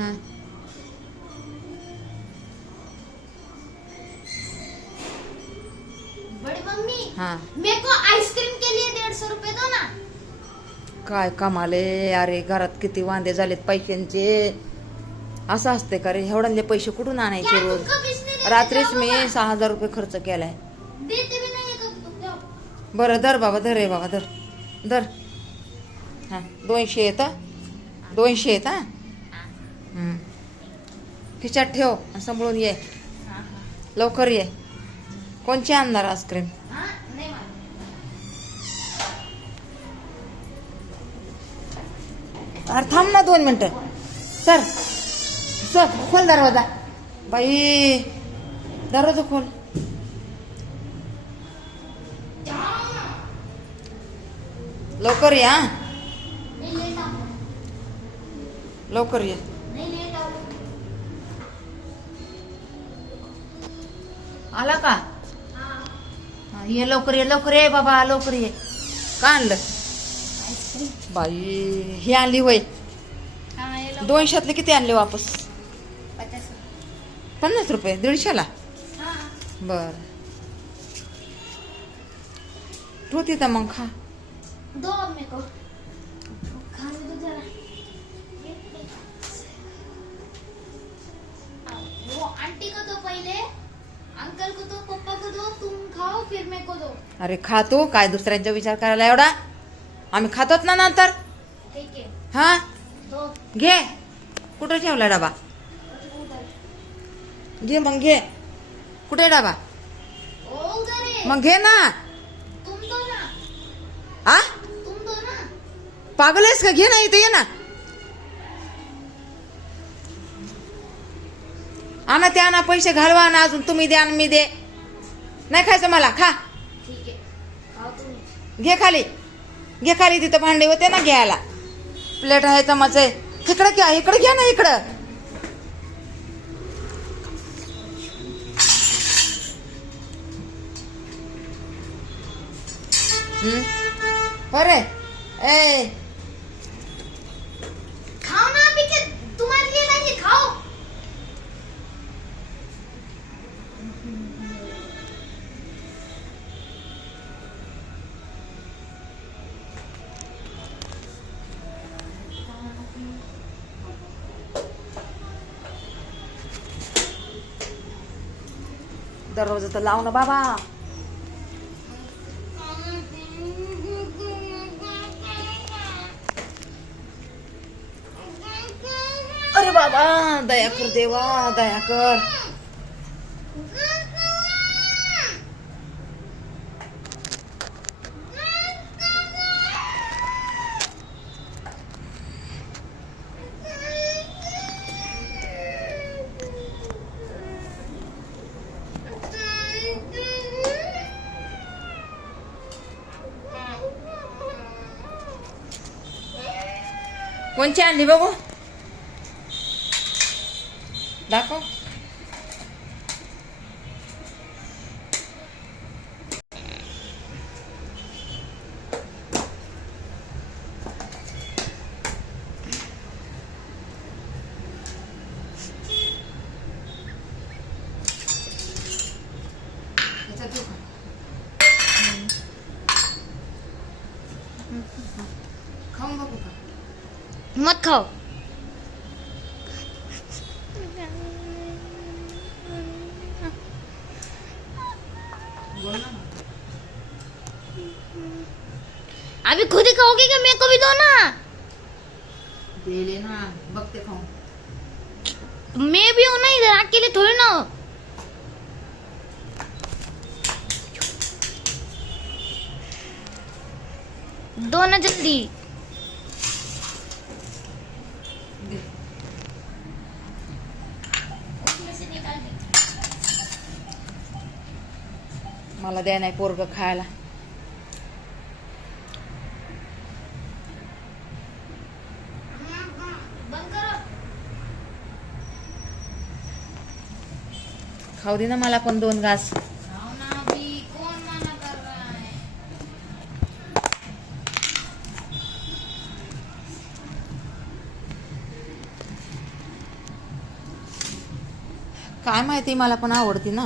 हाँ बड़ी मम्मी हाँ मेरे को आइसक्रीम के लिए 150 रुपए दो ना. काय कमाले. अरे घरात किती वांदे झालेत पैशांचे. असं असते का रे. एवढ्याले पैसे कुठून आणायचे क्या रोज. तुमको किसने दे रात्रीच मी 6,000 रुपये खर्च केलाय. देते भी नहीं है कब तुम जाओ. बरं धर बाबा धर रे बाबा धर धर. हां 200 येत. 200 येत. हा खिच्यात ठेव आणि सांभाळून ये. लवकर ये. कोणची आणणार आईस्क्रीम. हाँ नहीं मालूम. अरे थांब ना 2 मिनिटं. सर सर खोल दरवाजा. बाई दरवाजा खोल. लवकर ये. हा नहीं लेट आओ. लवकर ये. नहीं लेट आओ. आला का. हाँ हा, ये लवकर ये लवकर ये बाबा लवकर ये. का आणलं आइसक्रीम. बाई. ही आणली होय. हाँ ये लो. 200तले किती आणले वापस. 50. 50 रुपये 150ला. हाँ बर तू तिथं मग खा. दो अब मेरे को. खाने दो जरा. वो आंटी को दो पहले. अंकल को दो, पापा को दो, तुम खाओ फिर मेरे को दो. अरे खा तू. काय दुसऱ्यांचा विचार करायला एवढा. आम्ही खातोच ना नंतर. ठीक है हा दो. घे. कुठं ठेवला डबा. घे मग घे. कुठे डबा. ओ उधर है. मग घे ना. तुम दो ना. आ तुम दो ना. पागल आहेस का. घे ना इथे ये ना. आणा ते आणा. पैसे घालवा ना अजून. तुम्ही दे आणि मी दे. नाही खायचं मला. खा. ठीक है खाओ तुम. घे खाली. घे खाली. तिथं भांडे होते ना घ्यायला. प्लेट आहे चमच आहे. इकडं घ्या. इकडं घ्या ना इकडं. अरे ए खाओ ना अभी के तुम्हारे लिए नहीं खाओ. दररोज तर लाव ना बाबा. अरे बाबा दया कर देवा दया कर. कोणची आणली बघू. दाखव. खाऊन बघू का. मत खाओ. बोल ना. अभी खुद ही खाओगे क्या. मेरे को भी दो ना. दे ना. बघते खाऊन. मैं भी हूं ना इधर. अकेले थोड़ी ना हो. दो ना जल्दी. दे. मला द्या नाही पोरग खायला. बंद करो. खाऊ दे ना मला पण 2 घास. खाओ ना अभी. कौन मना कर रहा है. काय माहिती, मला पण आवडती ना.